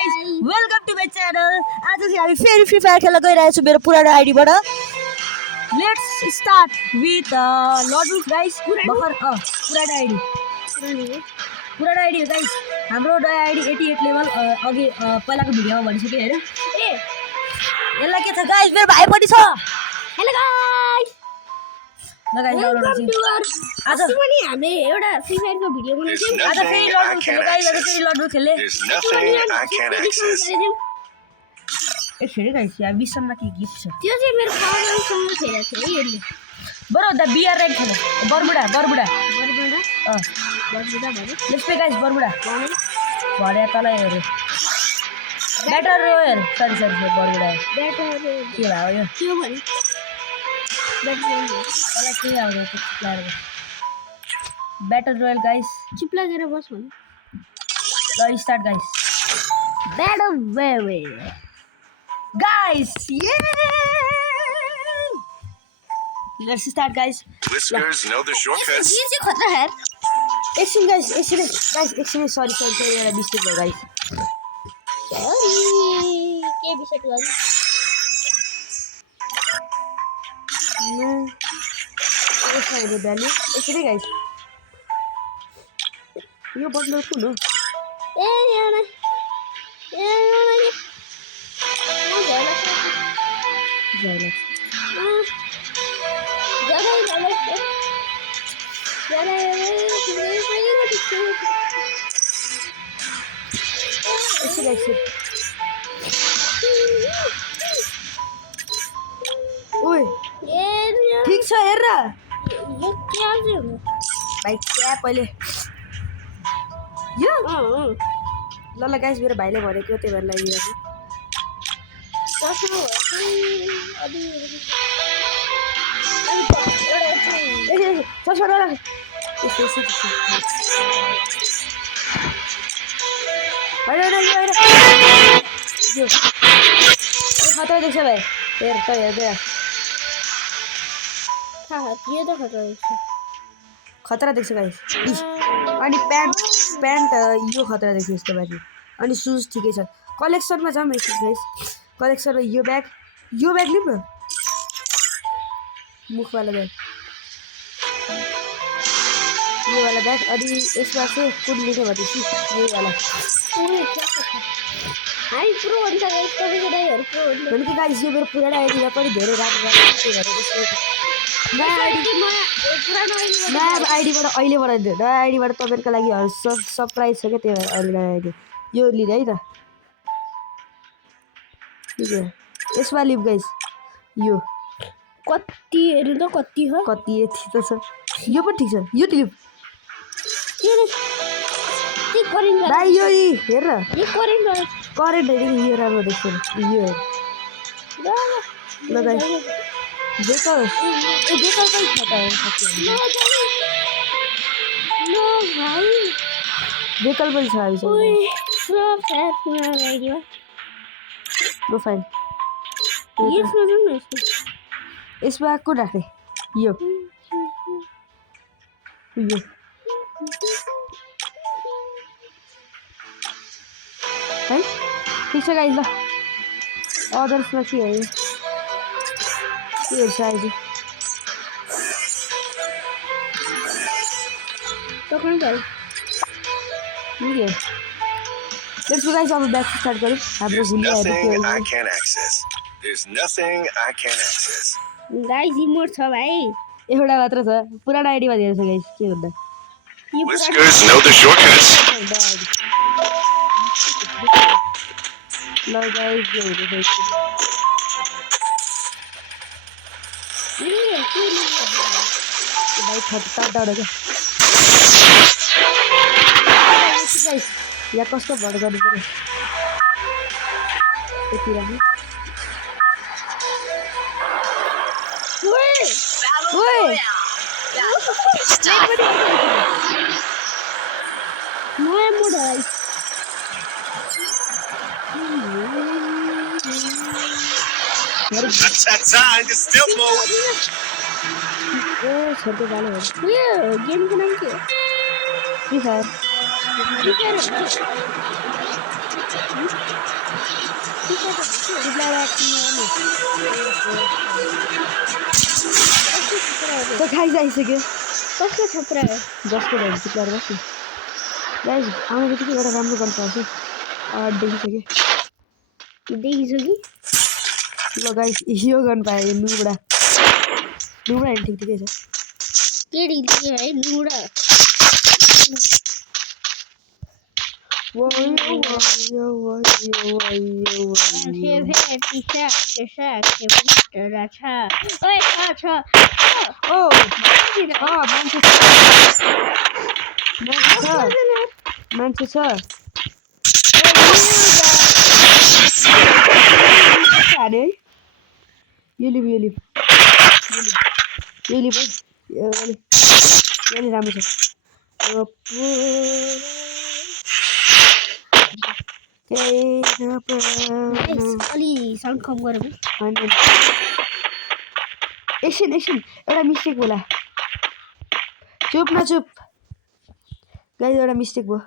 Welcome to my channel. आज चाहिँ हामी फेरि फ्री फायर खेल्न गइरहेको छु मेरो पुरानो आइडीबाट। लेट्स स्टार्ट विथ लडुल्फ गाइस। भर्खर पुरानो आइडी गाइस। हाम्रो नयाँ आइडी 88 लेभल अघि पहिलाको भिडियोमा भनिसकेँ हैन। यसलाई के छ गाइस, मेरो भाइ पनि छ। Hello guys. ल गाइस, आज पनि हामीले एउटा फ्री फायरको भिडियो बनाउँछौँ। आज फेरि लडुल्फ खेल्ने गाइस, आज फेरि लडुल्फ खेल्ने। एकछिन गाइस, यहाँ मिसनमा के गिफ्ट छ त्यो चाहिँ मेरो पावरसँग खेलेको थियो है यसले। बरु द बिआर र्याङ्क खेल्नु। Barbuda Barbuda let's play guys. Barbuda भरे तलै हेर्नु। Batter royal sorry Barbuda batter के भयो यो त्यो भने तलाई के आउँछ player batter royal guys. Cheap लागेर बस भने ल start guys. Batter royal guys, yeah! Let's start guys. Whiskers know the shortcuts. ये चाहिँ खतरा है Action guys, sorry एउटा मिस्टेक भयो guys. के मिस्टेक गर्नु यसमा हेर्नु भ्यालु यसरी guys. यो बदल्नु कुन हो ए यहाँ ठीक छ हेर भाइ क्या पहिले यो ल गाइस मेरो भाइले भनेको त्यही भएर लागिरहेको खतरा देख्छ भाइ हेर त हेर्दै खतरा देख्छ गाइस। अनि प्यान्ट यो खतरा देख्छ यसको बारे। अनि सुज ठिकै छ। कलेक्सनमा जाउँ एकछिन गाइस। कलेक्सनमा यो ब्याग लिउँ न मुखवाला ब्याग यो वाला ब्याग। अनि यसमा चाहिँ कुन लिने भनेपछि यो वाला भने कि गाइस यो मेरो पुरानो आइडीमा पनि धेरै राम्रो नयाँ आइडीबाट अहिलेबाट नयाँ आइडीबाट तपाईँहरूको लागि सरप्राइज छ क्या त्यही भएर अहिले नयाँ आइडी यो लिने है त। यसमा लिप गाइस यो कति हेर्नु त कति हो कति यति त छ। यो पनि ठिक छ। यो लिप भाइ यो हेर न करेन्ट हेरेको यो राम्रो देख्छ यो ल गाइस बेकल पनि छ त बेकल पनि छ प्रोफाइल यसमा को राख्ने यो है ठिक छ गाइस। ल अदर्समा के हेर्छ आइडी लेट्स गो गाइस। अब ब्याक स्टार्ट गरौँ। हाम्रो गाइस इमोट छ भाइ एउटा मात्र छ पुरानो आइडीमा धेरै छ गाइस के भन्दा Whiskers know the shortcuts. ल गाइस यो हुँदैछ भाइ खतरा डर क्या गाइस। यहाँ कस्तो भर गर्नु पर्यो यति राख्नु नयाँ मोड है That's time to stealth mode. छोटे वाले हो ये गेम का नाम क्या है फ्री फायर तो गाइस आइसक्यो कसको छपरा हो जसको भयो चुप गरेर बस्नु गाइस आउने बित्तिकै एउटा राम्रो गन पाउँछु देखिसक्यो देखिसक्यो ल गाइस यो गन पाएँ नुबडा नि ठिकै छ केडी दिए है नुडा मान्छे छ अरे यो लिभ राम्रो छ अलि साउन्ड कम गरौँ एकछिन एउटा मिस्टेक होला चुप गाइस एउटा मिस्टेक भयो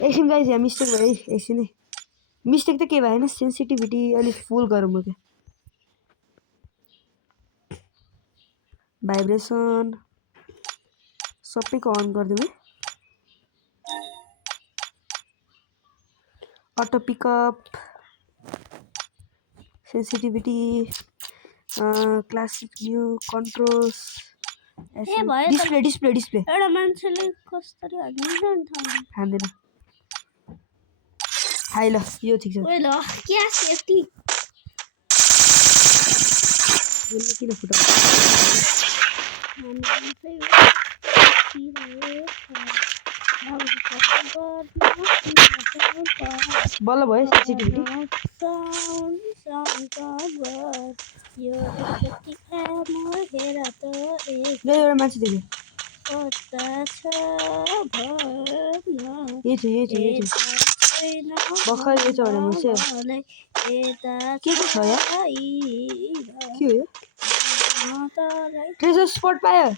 एकछिन गाइस यहाँ मिस्टेक भयो है एकछिन मिस्टेक त के भएन सेन्सिटिभिटी अलिक फुल गरौँ म क्या भाइब्रेसन सबैको अन गरिदिउँ है auto pickup sensitivity classic view controls display एउटा मान्छेले कसरी हान्दैन हाइ ल यो ठिक छ ओइ ल क्या सेफ्टी यसले किन फुटाउँछ बल्ल भयो सेन्सिटिभिटी एउटा मान्छे देख्यो यही छ भर्खर यो छ भने मुसे के छ यहाँ के हो यो ट्रेजर स्पट पायो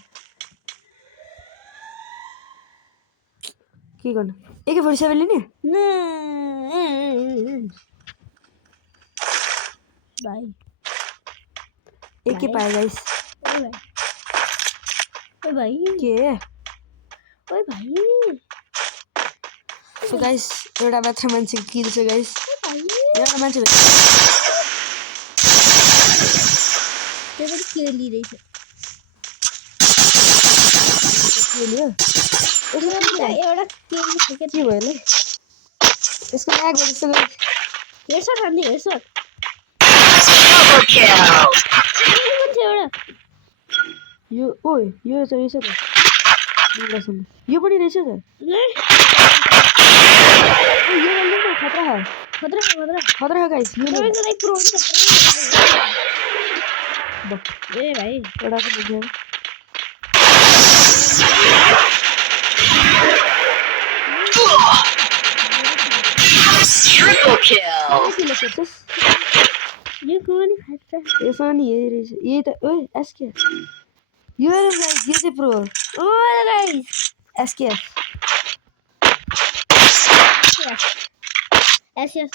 के गर्नु AK-47 लिने भाइ AK पायो गाइस ओइ भाइ के ओइ भाइ सो गाइस एउटा मात्र मान्छे किल छ गाइस एउटा मान्छे त्यो के लिइरहेछ के लियो एउटा के भयो ल यसको ल्याग भयो जस्तो गाइस हेडसट हान्ने हेडसट एउटा यो ओइ यो रहेछ त यो पनि रहेछ त यो खतरा गाइस यो ए भाइ एउटा पनि देख्यो Triple kill. यो कोनी खतरा यसमा नि यही रहेछ यही त ओइ एसकेएफ यो गाइस यो चाहिँ प्रो ओ गाइस एसकेएफ एसएस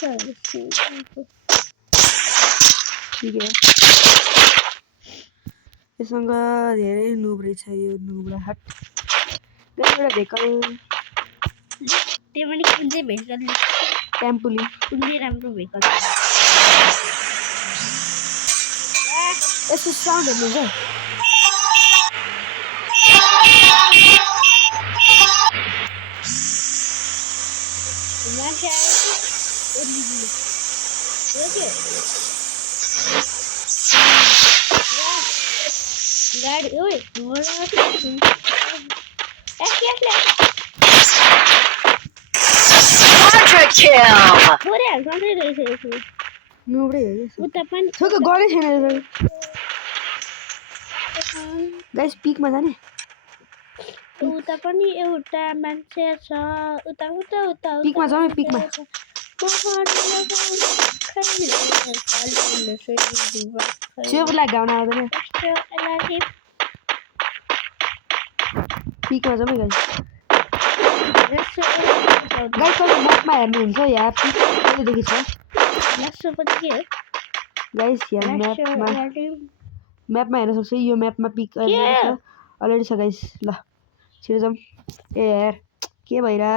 ठीक है यससँग धेरै नुब रहेछ यो नुबडा हट एउटा भेकल त्यो पनि कुन चाहिँ भेकल टेम्पुली कुन चाहिँ राम्रो भेकल यसको साउन्ड हेर्नुहुन्छ मान्छे गाडी ओइ Quadra kill. थोरै हाल्दै रहेछ यसमा नुबडै हो यो उता पनि थोकै गरे छैन गाइस पिकमा जाने उता पनि एउटा मान्छे छ उता उता उता पिकमा जाऊ पिकमा सेवलाई गाउन आउँदैन पिकमा जाऊ गाइस गाइस तपाईँ म्यापमा हेर्नुहुन्छ यहाँ कहिलेदेखि छ लास्टो पनि के हो गाइस यहाँ म्यापमा हेर्न सक्छ यो म्यापमा पिक अलरेडी छ गाइस ल छिटो जाउँ ए यार के भइरा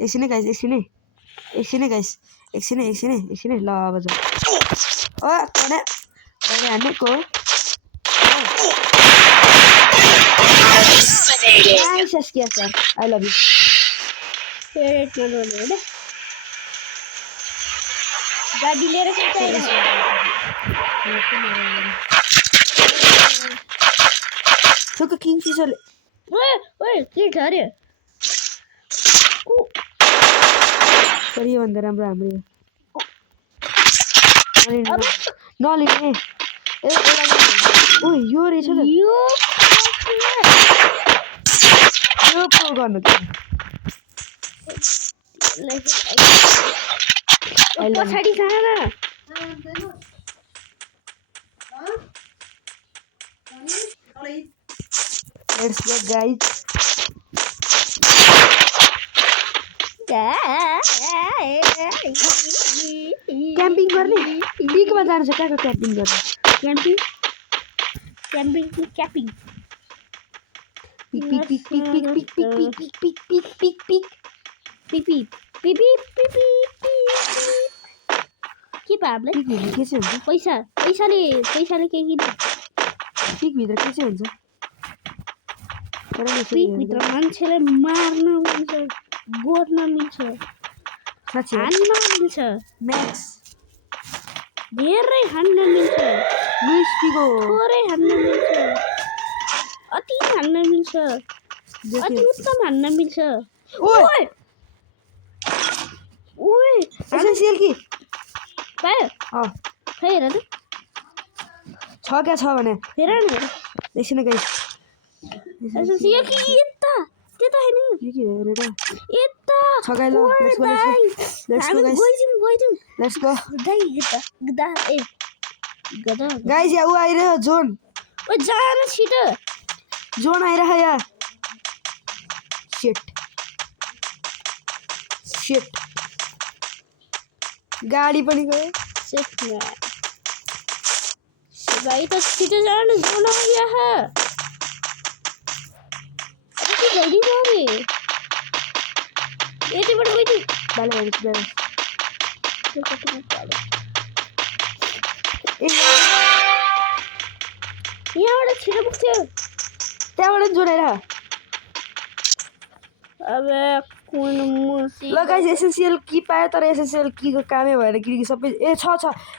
एकछिनै गाइस एकछिनै गाइस एकछिनै ल अब जाउँ ओ भने हानेको नाइस किया sir I love you favourite बनाउनु होइन गाडी लिएर ठुक्क किङ फिसरले ओए के छ अरे तर योभन्दा राम्रो हाम्रो नलिने ओ यो रहेछ त यो पो गर्नु पछाडि जान लेट्स गो गाइस क्याम्पिङ गर्ने पिकमा जानु छ कहाँको क्याम्पिङ गर्ने क्याम्पिङ पिक के पाब्ले पिकभित्र के चाहिँ हुन्छ पैसाले के किन्छ पिकभित्र के चाहिँ हुन्छ पिकभित्र मान्छेलाई मार्न मिल्छ गोड्न मिल्छ हान्न मिल्छ म्याक्स धेरै हान्न मिल्छ थोरै हान्न मिल्छ अति हान्न मिल्छ अति उत्तम हान्न मिल्छ ओए एसेन्सियल कि पायो खै हेर त छ क्या छ भने हेर न एकछिन गाइस एसेन्सियल कि यता त्यता हैन के हेरेर यता छ गाइ ल लेट्स गो गइदिउँ लेट्स गो दाइ यता गदा ए गदा गाइस यहाँ उ आइरह्यो जोन ओ जान छिटो जोन आइरह्यो यहाँ शिट गाडी पनि गयो सेफमा भाइ त छिटो जान जोन आइरह्यो अति जल्दी गरे यतिबाट गइदिउँ बाले यहाँबाट छिटो पुग्थ्यो त्यहाँबाट जोन आइरह्यो अब कुन मुसी ल गाइस एसेन्सियल की पायो तर एसेन्सियल कीको कामै भएन किनकि सबै ए छ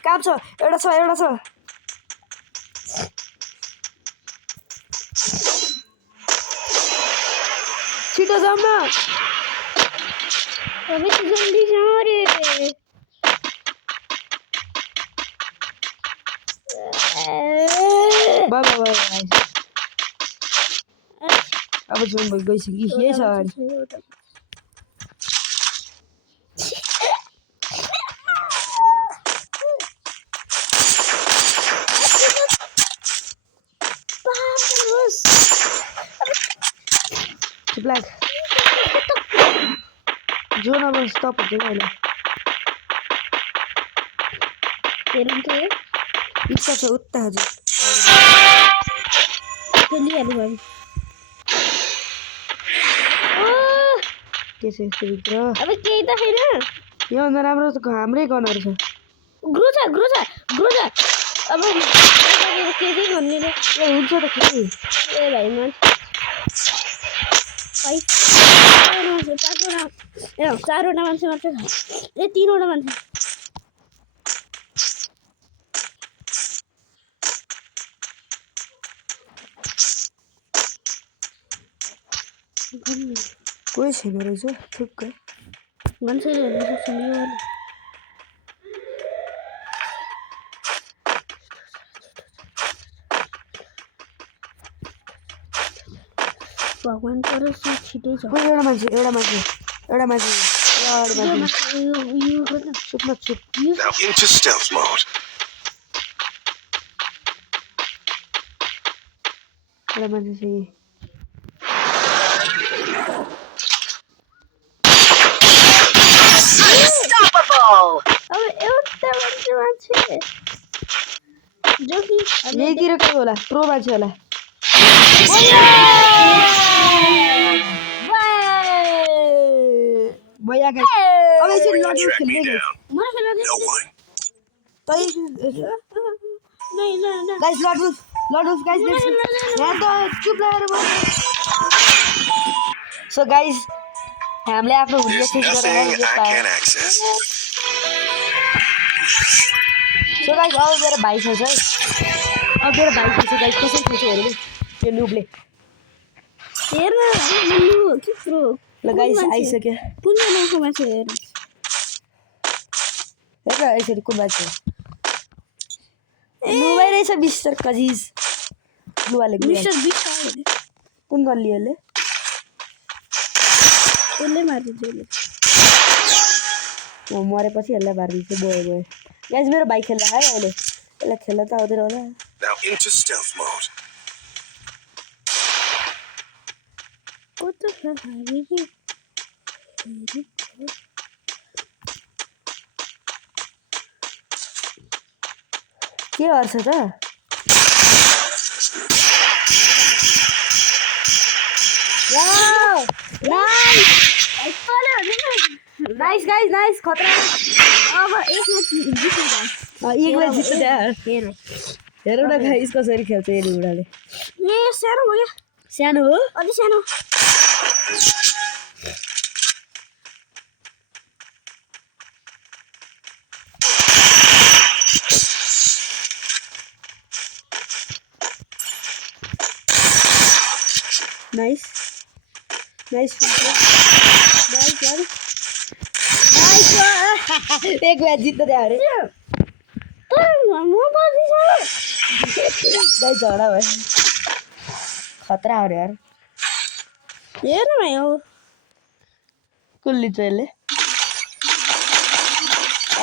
काम छ एउटा छ छिटो जाऊ न अबे तो जल्दी जाओ रे बाबा अब जोन गइसक्यो यही छ अगाडि ब्ल्याक जोन अब स्टप हुन्छ क्या अहिले हेर्नु इच्छा छ उता हजुर चलिहाल्नु भयो के छ यस्तोभित्र अब केही त छैन योभन्दा राम्रो त हाम्रै गनहरू छ ग्रोजा अब के चाहिँ भन्ने रे ए हुन्छ त के ए भाइ मन चारवटा मान्छे मात्रै छ ए तीनवटा मान्छे कोही छैन रहेछ ठुक्कै मान्छेले हेर्न सक्छ नि यो भगवान परोस् छिटै छ कोही एउटा मान्छे चुप Now into stealth mode. एउटा मान्छे अब एउटा मान्छे जो कि यही तिर के होला प्रो मान्छे होला भैया गाइस अब यसरी लड्नु Track खेल्दै me गाइस down. मलाई खेल्न No one. तै नहीं गाइस लड्नु गाइस यहाँ त चुप लागेर सो गाइस हामीले आफ्नो भिडियो There's चेक nothing गरेर यो I पाए can't access. सो गाइस अब मेरो भाइ छ अब मेरो भाइ छ गाइस कसरी खेल्छ हेर्नु यो नुबले हेर्न लु के प्रो ल गाइस आइसक्यो कुन जनाको मान्छे हेर हेर यसरी कुन मान्छे नुबै रहेछ मिस्टर कजिज लुवाले मिस्टर बिस्ट कुन गन लियो ले उसले मारिदिन्छ उसले म मरेपछि यसलाई मारिदिन्छु गयो गाइस मेरो भाइ खेल्दा है अहिले यसलाई खेल्न त आउँदैन होला Now into stealth mode. कस्तो छ हामी के के गर्छ त वाउ नाइस गाइस नाइस खतरा अब एक मैच जित्छ एक मैच जित्छ यार हेर हेरौँ न गाइस कसरी खेल्छ यो बुढाले ए सानो भयो सानो हो अलि सानो नाइस नाइस नाइस यार नाइस एक मैच जित्छ अरे म बल्दी गाइस झगडा भयो खतरा हो यार हेर्न भयो कुन लिन्छ यसले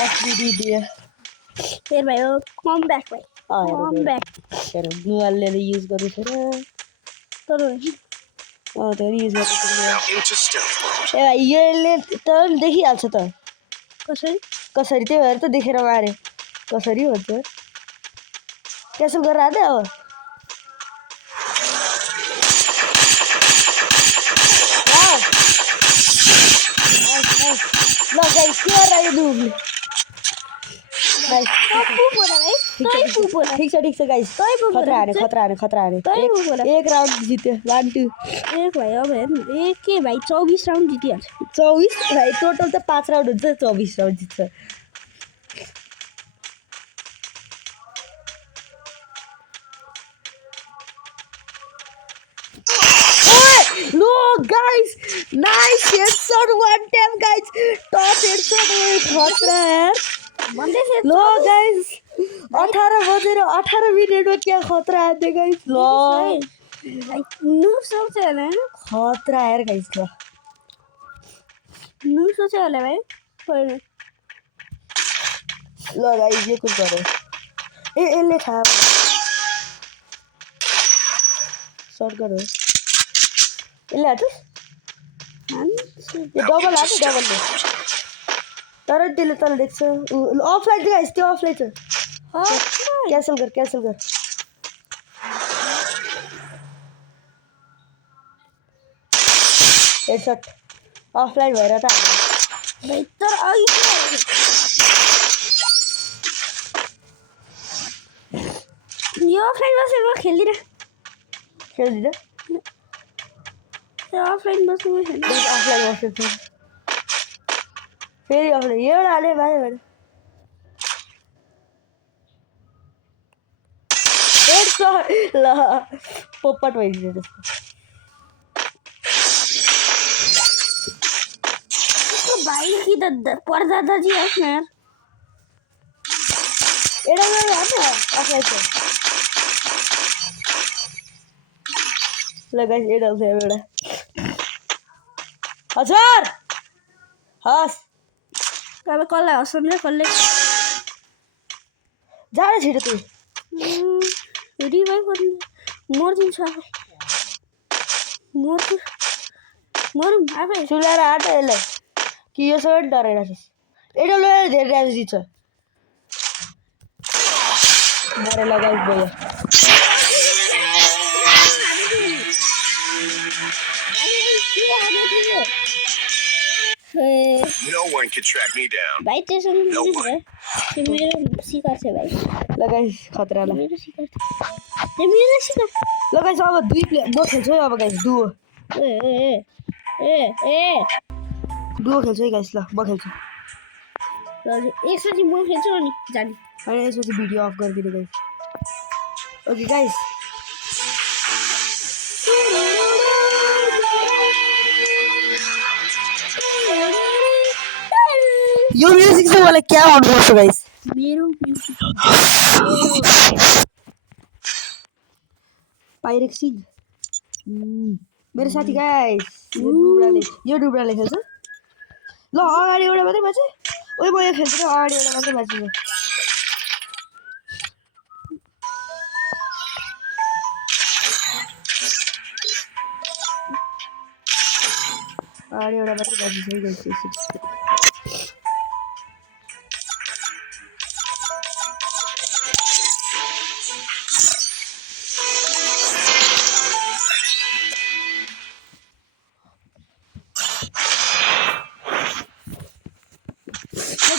एसबिडी दियो हेर भयो कम ब्याक भयो कम ब्याक हेरौँ बुवाले युज गर्दैछ र तर त्यो युज गर्दैछ Now into stealth mode. ए भाइ यसले त देखिहाल्छ त कसरी कसरी त्यही भएर त देखेर मारे कसरी हुन्छ क्यान्सल गरेर आँटे अब ल गाइस के गरेर यो दुबले ठिक छ गाइस खतरा हारे एक राउन्ड जित्यो 1 2 एक भाइ अब हेर्नु एक के भाइ 24 राउन्ड जितिहाल्छ 24 भाइ टोटल त 5 राउन्ड हुन्छ 24 राउन्ड जित्छ No guys, nice headshot one time guys. Top headshot खतरा यार. लो guys, 18 बजेर 18 मिनेटमा क्या खतरा आयो गाइस. लो नु सोचे होला हैन खतरा यार गाइस ल. नु सोचे होला भाइ. ल गाइस यो कुन गरे. ए यसले थाहा. सर्ट गर्नु. यसले हात यो डबल हात डबल तर त्यसले तल देख्छ अफलाइन गाइस त्यो अफलाइन छ क्यान्सल गर हेडसट अफलाइन भएर त भाइ तर अघि यो अफलाइन बसेर म खेल्दिन अफलाइन बस्नु अफलाइन बस्छ फेरि अफलाइन एउटा हाले भाइ भएर ल पोपट भइदिन्छ त्यसको भाइ कि त पर्दा दाजी आफ्नो यार एउटा अफलाइन छ ल गाइस एउटा हजुर हस् अब कसलाई हँसाउने कसले जाडो छिटो तँ रिभाइभ गर्नु मर्दिन्छ आफै मरौँ आफै सुलाएर आँट यसलाई कि यो सबै डराइरहेको एडब्ल्यूआर धेरै ड्यामेज दिन्छ मरे लगाउ गयो No one can track me down. भाइ त्यसो No नि one. त्यो मेरो शिकार छ भाइ ल गाइस खतरा ल मेरो शिकार त्यो मेरो शिकार ल गाइस अब दुई प्लेयर म खेल्छु है अब गाइस डुओ ए डुओ खेल्छु है गाइस ल म खेल्छु एकचोटि म खेल्छु अनि जाने होइन यसपछि भिडियो अफ गरिदिनु गाइस ओके गाइस यो म्युजिक चाहिँ मलाई क्या मनपर्छ गाइस मेरो म्युजिक पाइरेक्सिन मेरो साथी गाइस यो डुब्राले खेल्छ ल अगाडि एउटा मात्रै बाँचे ओइ म यो खेल्छु अगाडि एउटा मात्रै बाँच्छु अगाडि एउटा मात्रै बाँच्छु है गाइस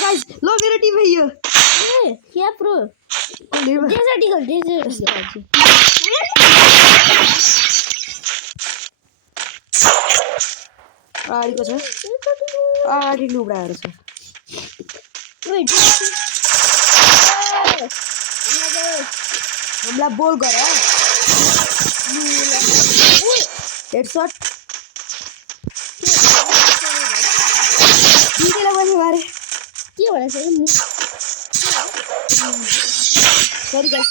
गाइस लो मेरो टिम है यो क्या प्रो डेजर्ट अगाडिको छ अगाडि लुब्राहरू छ हामीलाई बोल गर हेडसट दुईलाई पनि मारे के भनेको सरी गाइस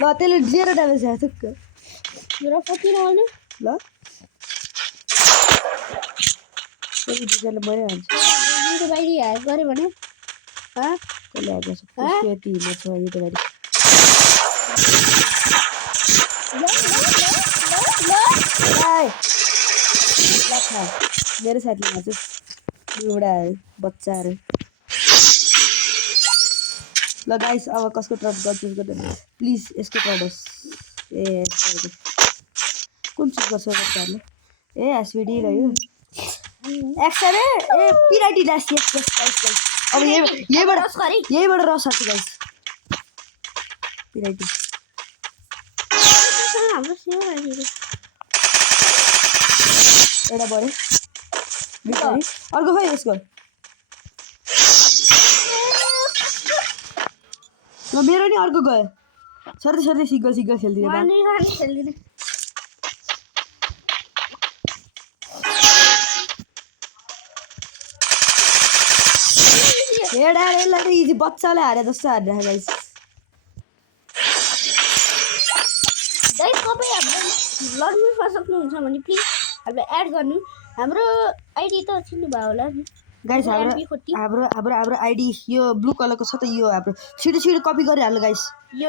ल त्यसले 0 ड्यामेज छ थुक्क मेरो फकिन आउने ल त्यसले दिजले मैले हान्छ मेरो बाहिर हात गरे भने कसले हात गर्छ यति हिम्मत छ यो त गाडी मेरो साथीले हान्छ एउटा बच्चाहरू ल गाइस अब कसको ट्रट गर्छु प्लिज यसको ट्रट होस् ए कुन चीज गर्छ बच्चाहरूले ए एसभिडी ल यो एक्सन ए पिराइटी ड्यास यस गाइस अब यहीबाट रस हाल्छु गाइस पिराइटी हाम्रो सेवा एउटा बढ्यो अर्को खै यसको मेरो नि अर्को गयो सर्दै सिङ्गल खेल्दिने हेडा इजी बच्चाले हारे जस्तो हारिरहेको गाइस गाइस तपाईँ हाम्रो लड्नु सक्नुहुन्छ भने प्लिज हामीलाई एड गर्नु हाम्रो आइडी त चिन्नु भयो होला नि गाइस हाम्रो आइडी यो ब्लू कलरको छ त यो हाम्रो छिटो कपी गरिहाल्नु गाइस यो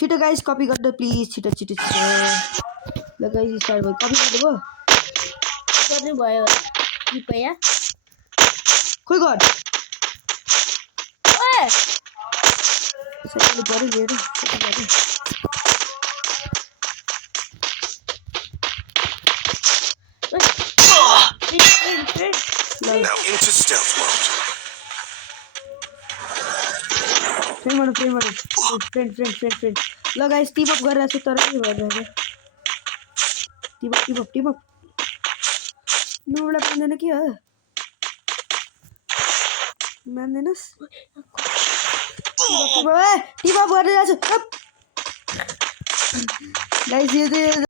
छिटो गाइस कपी गर्नु प्लिज छिटो ल गाइस स्टार्ट भयो कपी गर्नुभयो कृपया खोइ गड ओए सबैले गरे लिएर Now into stealth mode. Friend ल गाइस टिम अप गरिरहेको छु तर के भइरहेको टिम अप नौवटा पाउँदैन के हो मान्दैनस् टिम अप गरिरहेको छु गाइस यो